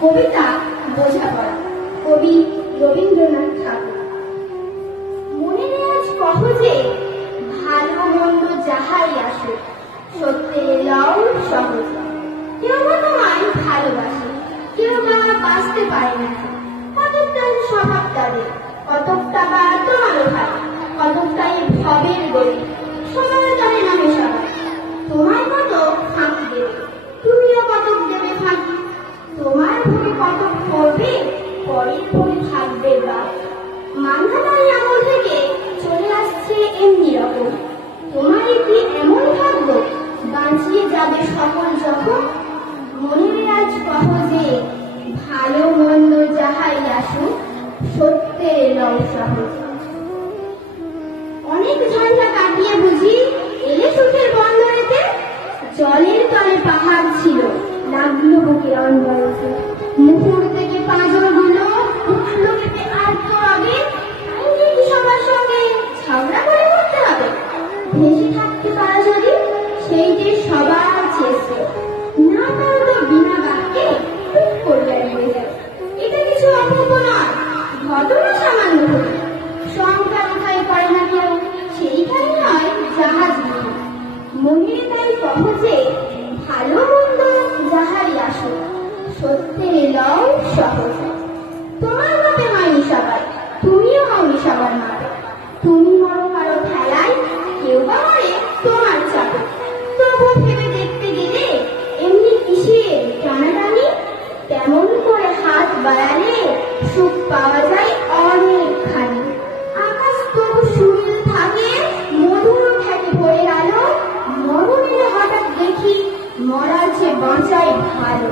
কবিতা বোঝাপড়া, কবি রবীন্দ্রনাথ ঠাকুর। মনে আজ সহজে ভালো মন্দ যাহাই আসে, সত্যের লও সহজ। কেউ বা তোমায় ভালোবাসে, কেউ বা বাঁচতে পারে না। কতকটা স্বভাব তাদের, কতকটা বা তোমারও ভাই, কতকটাই ভবের গরি। সময় জানে না সবাই, তোমার কত ফাঁকি দেবে, তুমিও কতক দেবে ফাঁকি। তোমার ভরে কতক করবে, পরের ভরে থাকবে বা। মান্ধাতারি আমল থেকে চলে আসছে এমনি রকম, তোমার কি এমন ভাগ্য বাঁচিয়ে যাবে সকল যখন। মনের আজ কহ যে ভালো মন্দ যাহাই আসুক, সত্যের লও সহজ। অনেক ঝঞ্ঝা কাটিয়ে বুঝি এলে সুখের বন্দরেতে। জলের তলে পাহাড় ছিল, লাগলো বুকে অন্ধরতে। মুহুর থেকে পাঁজর গুলো উঠলো কেটে আর তো রবে। কি সবার সঙ্গে ঝগড়া করে করতে হবে, ভেসে থাকতে পারা যদি সেই যে সবার চেষ্টা। না পারো তো বিনা বাক্যে টুক করিয়া নেমে যাবে। এটা কিছু অপূর্ব নয়, ঘটনা সামান্য ঘটে। সংখ্যা কোথায় পারে না কেউ, সেইখানে নয় জাহাজ নেই। মনে তাই কহ যে ভালো মন্দ যাহাই আসুক, সত্যের লও সহজ। তোমার মতে হয়নি সবাই, তুমিও হওনি সবার মাপে। তুমি মরো কারো খেলায়, কেউ বা মরে তোমার চাপে। তবু ভেবে দেখতে গেলে এমনি কিসের টানাটানি। তেমন করে হাত বাড়ালে সুখ পাওয়া যায় অনেকখানি। আকাশ তবু সুনীল থাকে, মধুর থাকে ভোরের আলো। মরণ এলে হঠাৎ দেখি মরার চেয়ে বাঁচাই ভালো।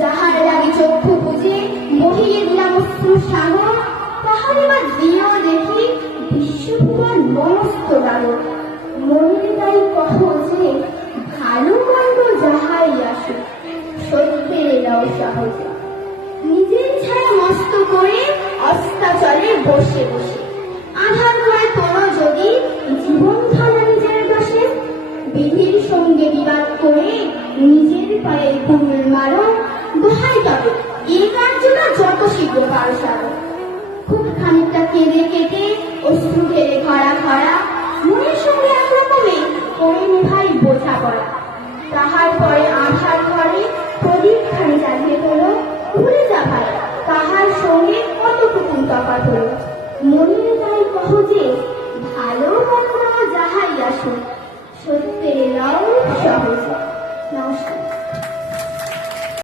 যাহার লাগে চক্ষু বুঝে বহিয়ে দিলাম অশ্রু সাগর, তাহার এবার দিয়েও দেখি বিশ্বভুবন মস্ত লাগো। মনে তাই কহ যে ভালো মন্দ যাহাই আসুক, সত্যের লও সহজ। নিজের ছায়া মস্ত করে অস্তাচলে বসে বসে আধার করে তোলো যদি জীবন খানা নিজের দোষে। বিধির সঙ্গে বিবাদ করে নিজের পায়ে কুল মারো, দোহাই তবে এই কার্যটা যত শীঘ্র পারো সারো। খুব খানিকটা কেঁদে কেটে অশ্রু ঢেলে খরা খরা, মনের সঙ্গে একরকমে করে নেভাই বোঝাপড়া। তাহার পরে